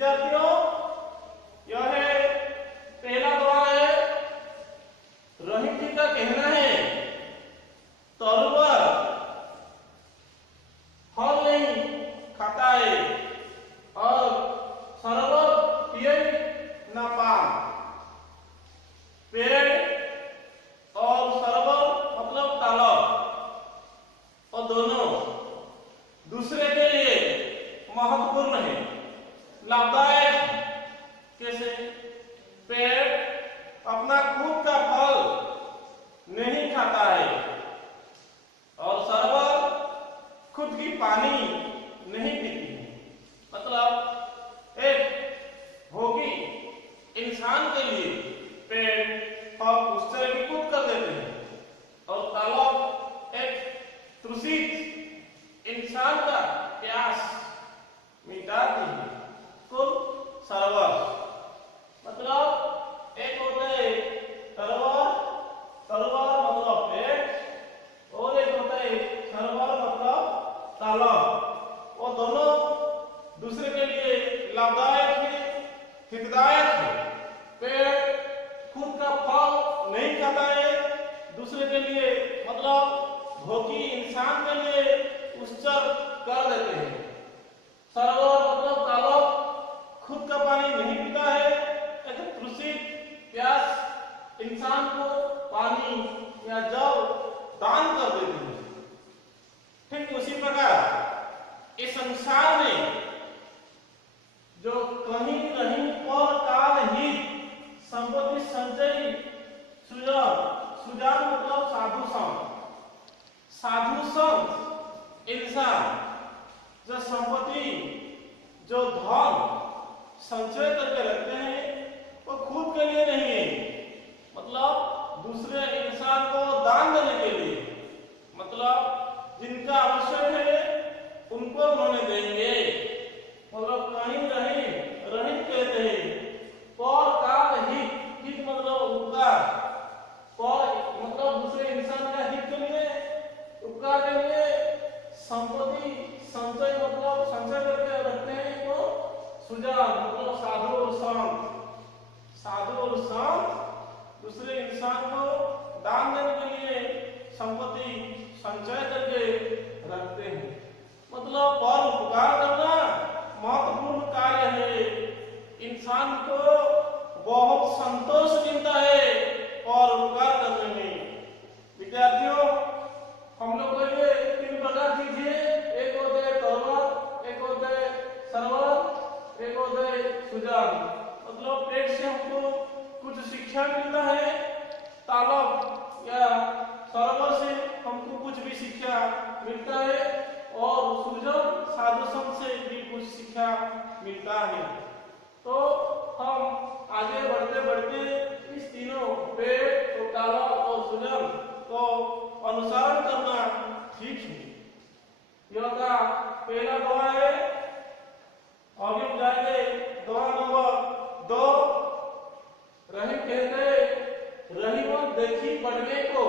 विद्यार्थियों, यह है पहला दोहा है। रोहित जी का कहना है तरुवर फल नहीं खाता है और सरोवर पिए न पान। पेड़ और सरोवर मतलब तालाब, और दोनों दूसरे के लिए महत्वपूर्ण है, लाभदायक है। कैसे? पेड़ अपना खुद का फल नहीं खाता है और सरोवर खुद की पानी नहीं पीती है। मतलब एक भोगी इंसान के लिए पेड़ फल उस तरह की खुद कर देते हैं और तालाब एक तृषित इंसान का प्यास मिटाती है। कुल सरोवर मतलब एक होता है सरोवर, सरोवर मतलब पेड़, और एक होता है सरोवर मतलब तालाब। वो दोनों दूसरे के लिए लाभदायक है, हितदायक है। पेड़ खुद का फल नहीं खाता है, दूसरे के लिए मतलब भोगी इंसान के लिए उत्सर्ग कर देते हैं। सरोवर मतलब तालाब खुद का पानी नहीं पीता है, एक तृषित प्यास इंसान को पानी या जल दान कर देती है। ठीक उसी प्रकार इस संसार में जो कहीं कहीं पर काल ही संपत्ति संचय सुजान मतलब साधु संत इंसान जो संपत्ति जो धन संचय करके रखते हैं वो खुद के लिए नहीं है, मतलब दूसरे इंसान को दान देने के लिए, मतलब जिनका आवश्यक है उनको उन्होंने देंगे। मतलब कहीं रहित कहते हैं पर काल हित मतलब उपकार, पर मतलब दूसरे इंसान का हित के लिए, उपकार के लिए संपत्ति संचय मतलब संचय करके रखते हैं। तो सुजान मतलब साधु और संत दूसरे इंसान को दान देने के लिए संपत्ति संचय करके रखते हैं। मतलब पर उपकार करना महत्वपूर्ण कार्य है। इंसान को बहुत संतोष मिलता है और उपकार करने में। विद्यार्थियों, हम लोग को ये तीन प्रकार की चीजें, एक होते हैं तरुवर, एक होते हैं सरोवर, एक होते हैं सुजान। मतलब पेड़ से हमको कुछ शिक्षा मिलता है, तालाब या सरोवर से हमको कुछ भी शिक्षा मिलता है, और सुजन साधु संत से भी कुछ शिक्षा मिलता है। तो हम आगे बढ़ते बढ़ते इस तीनों पेड़ और तालाब और सुजन को अनुसरण करना ठीक है। यह था पहला दोहा है। आगे हम जाएंगे दोहा नंबर 2। रहीम कहते रहीमन देखी बढ़ने को,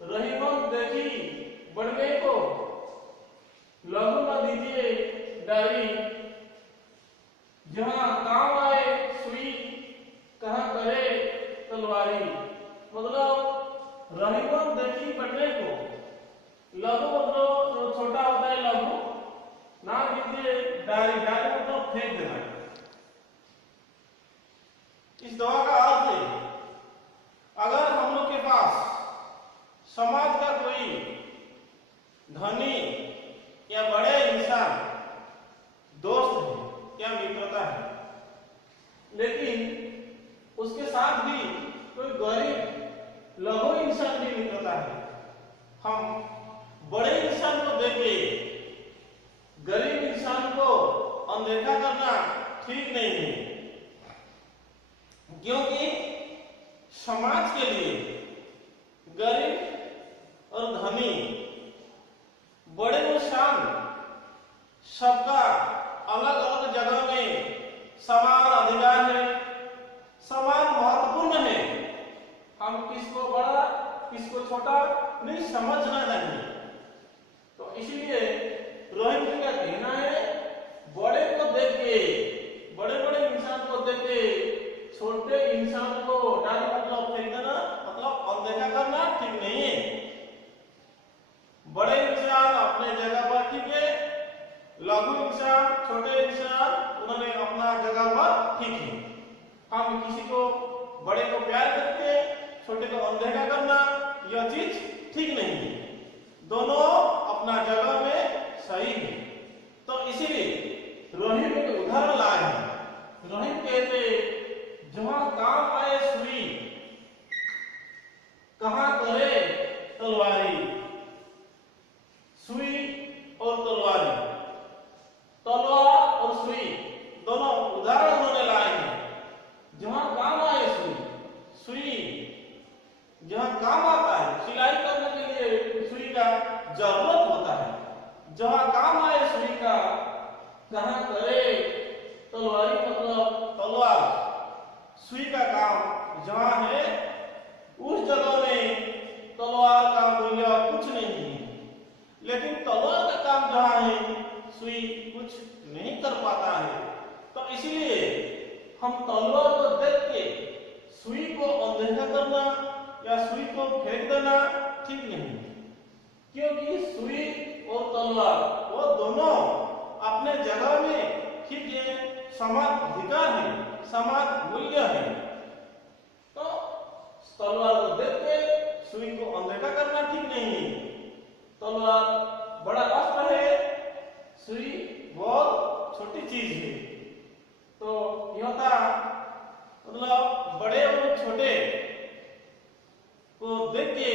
रहीमन देखी बढ़ने को लहू न दीजिए डारी, जहां काम आए सुई कहां करे तलवारी। मतलब रहीमन देखी बढ़ने को, लघु मतलब जो छोटा होता है लघु, ना दीजिए डारी, डारी मतलब फेंक देना। इस दोहा का अर्थ है अगर हम लोग के पास समाज का कोई धनी या बड़े इंसान दोस्त है या मित्रता है, लेकिन उसके साथ भी कोई गरीब लघु इंसान भी मित्रता है, हम बड़े इंसान को देख के गरीब इंसान को अनदेखा करना ठीक नहीं है। क्योंकि समाज के लिए गरीब और धनी, बड़े और शान, सबका अलग अलग जगह में समान अधिकार है, समान महत्वपूर्ण है। हम किसको बड़ा किसको छोटा नहीं समझना चाहिए। तो इसीलिए रोहित जी का कहना है बड़े को देख के, बड़े बड़े इंसान को देख के छोटे इंसान को डायरेक्ट मतलब फेंक देना, मतलब अनदेखा करना ठीक नहीं है। बड़े इंसान अपने जगह पर ठीक है, लघु इंसान, छोटे इंसान उन्होंने अपना जगह पर ठीक है। हम किसी को बड़े को प्यार करके छोटे को अनदेखा करना यह चीज ठीक नहीं है। दोनों अपना जगह में सही है। तो इसीलिए रोहित एक उदाहरण लाए हैं। रोहित कहते जहां काम आए सुई, कहां करे तलवारी। सुई और तलवारी, तलवार और सुई दोनों उदाहरण उन्होंने लाए हैं। जहां काम आए सुई, सुई जहां काम आता है, सिलाई करने के लिए सुई का जरूरत होता है। जहां काम आए सुई का, कहां करे तलवारी मतलब तलवार। सुई का काम जहां है उस जगह में तलवार का मूल्य कुछ नहीं है। लेकिन तलवार का काम जहां है सुई कुछ नहीं कर पाता है। तो इसलिए हम तलवार को देख के सुई को अनदेखा करना या सुई को फेंक देना ठीक नहीं, क्योंकि सुई और तलवार वो दोनों अपने जगह में ठीक है, समान अधिकार है, समान मूल्य है। तो तलवार को देख के सुई को अनदेखा करना ठीक नहीं है। तलवार बड़ा अस्त्र है, सुई बहुत छोटी चीज है। तो यह था मतलब बड़े और छोटे को देख के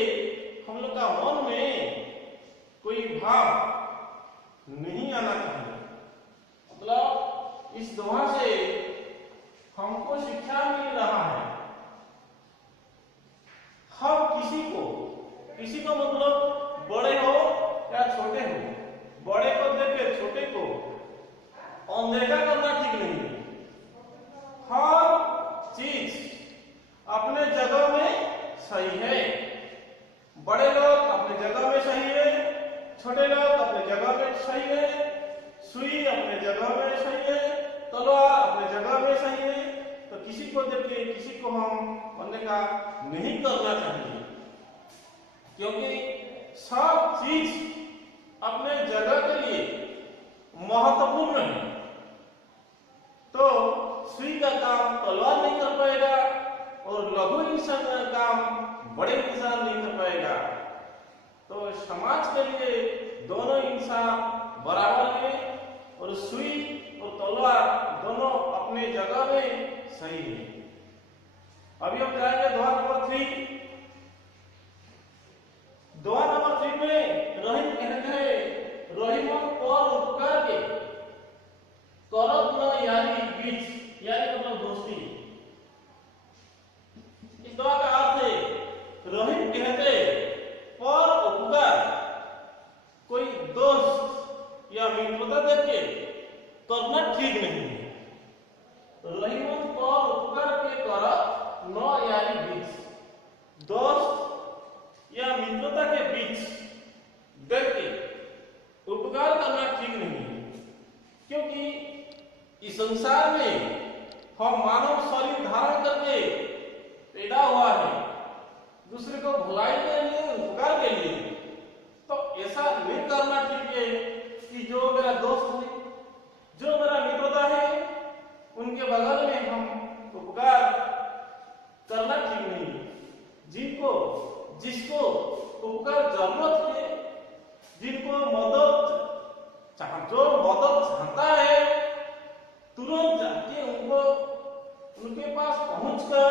हम लोग का मन में कोई भाव नहीं आना चाहिए। मतलब इस दोहा से हमको शिक्षा मिल रहा है। हम किसी को मतलब बड़े हो या छोटे हो, बड़े को देख के छोटे को अनदेखा करना ठीक नहीं है। हर चीज अपने जगह में सही है। बड़े लोग अपने जगह में सही है, छोटे लोग अपने जगह में सही है, सुई अपने जगह में सही है, तलवार अपने जगह में सही है। तो किसी को देख के किसी को हम अनदेखा नहीं करना चाहिए, क्योंकि सब चीज अपने जगह के लिए महत्वपूर्ण है। तो सुई का काम तलवार नहीं कर पाएगा और लघु इंसान का काम बड़े इंसान नहीं कर पाएगा। तो समाज के लिए दोनों इंसान बराबर है और सुई और तलवार दोनों अपने जगह में सही है। अभी हम जाएंगे दोहा नंबर 3। दोहा नंबर 3 में रोहित कहते हैं रोहिमन पर उपकार के करत न यारी बीच, यारी मतलब दोस्ती। इस दोहा का अर्थ है रोहित कहते पर उपकार कोई दोस्त या मित्रता देख के करना ठीक नहीं है। रोहिमन पर उपकार के करत न यारी बीच, दोस्त या मित्रता के बीच देख के उपकार करना ठीक नहीं है, क्योंकि इस संसार में हम मानव शरीर धारण करके पैदा हुआ है दूसरे को भलाई के लिए, उपकार के लिए। तो ऐसा नहीं करना ठीक है कि जो मेरा दोस्त है, जो मेरा मित्रता है, उनके बगल में हम उपकार करना ठीक नहीं है। जिसको उपकार जरूरत है, जिनको जो मदद चाहता है, तुरंत जाके उनके पास पहुंचकर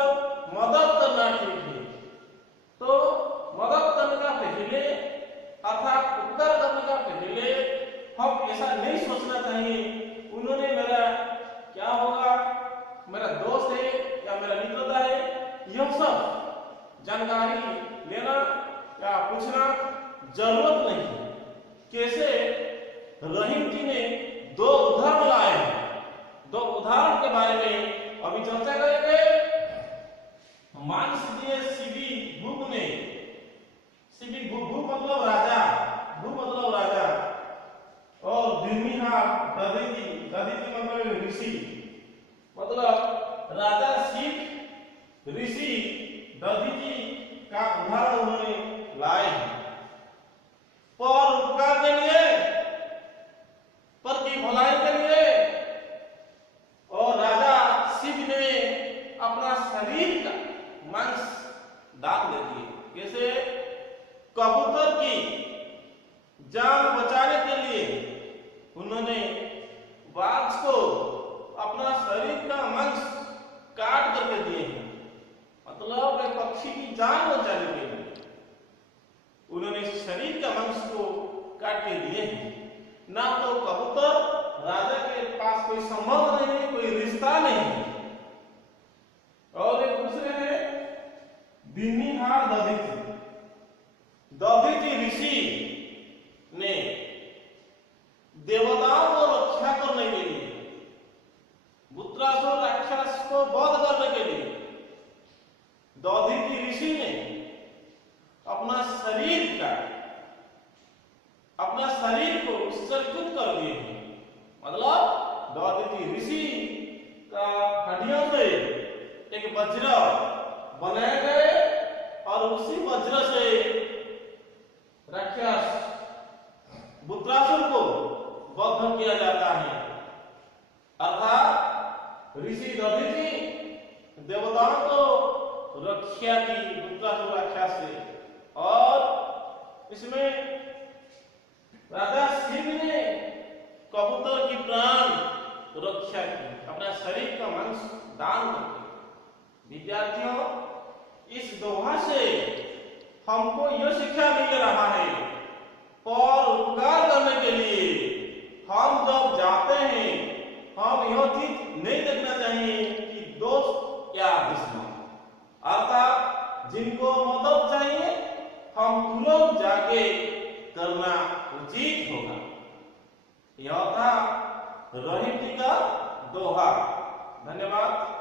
मदद करना ठीक है। तो मदद करने का पहले अर्थात उपकार करने का पहले हम ऐसा नहीं सोचना चाहिए उन्होंने मेरा क्या होगा, मेरा दोस्त है या मेरा मित्रता है। यह सब जानकारी लेना या पूछना जरूरत नहीं है। कैसे रहीम जी ने 2 उदाहरण लाए हैं, 2 उदाहरण के बारे में अभी चर्चा करेंगे। मानसीय सीबी भूप ने, सीबी भूप मतलब राजा, भूप मतलब राजा, और दिन्निहार दधीचि, दधीचि मतलब ऋषि, मतलब राजा शिव ऋषि दधीचि का उदाहरण उन्होंने लाए हैं। परोपकार के लिए, पर की भलाई के लिए, और राजा शिव ने अपना शरीर का मांस दान दे दिए। कैसे? कबूतर की जान बचाने के लिए उन्होंने बाघ को अपना शरीर का मांस काट करके दिए हैं। मतलब एक पक्षी की जान बचाने के लिए उन्होंने शरीर का मांस को काट के दिए हैं। ना तो कबूतर राजा के पास कोई संबंध नहीं, कोई रिश्ता नहीं। और एक दूसरे है दिन्निहार दधीचि। दधीचि ऋषि ने देवताओं को रक्षा करने के लिए, वृत्रासुर राक्षस को वध करने के लिए दधीचि ऋषि ने अपना शरीर को उत्सर्गित कर दिए हैं। मतलब दधीचि ऋषि का हड्डियों से एक वज्र बनाए गए और उसी वज्र से राक्षस वृत्रासुर को वध किया जाता है। अर्थात ऋषि दधीचि देवताओं को रक्षा की वृत्रासुर राक्षस से, और इसमें राजा शिव ने कबूतर की प्राण रक्षा की, अपना शरीर का मांस दान करके। विद्यार्थियों, इस दोहा से हमको यह शिक्षा मिल रहा है, परोपकार करने के लिए हम जब जाते हैं, हम यह चीज नहीं देखना चाहिए कि दोस्त या दुश्मन। अर्थात जिनको मदद चाहिए हम तुरंत जाके करना उचित होगा। यह था रहीम जी का दोहा। धन्यवाद।